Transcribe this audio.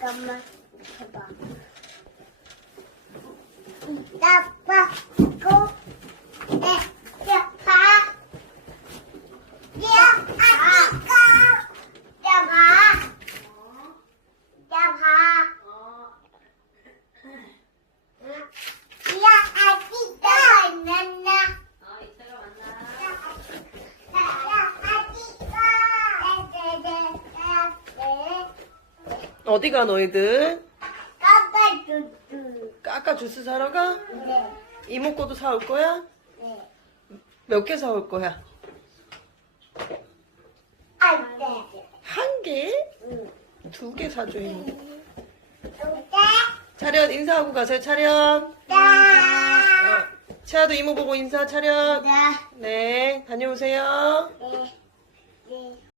잠깐만. 어. 어디가 너희들? 까까 주스 사러 가? 네, 이모 거도 사올 거야? 네. 몇 개 사올 거야? 안 돼. 한 개? 응. 두 개 사줘 이모. 차렷 인사하고 가세요 차렷. 네. 어, 채아도 이모 보고 인사 차렷. 네. 네 다녀오세요. 네.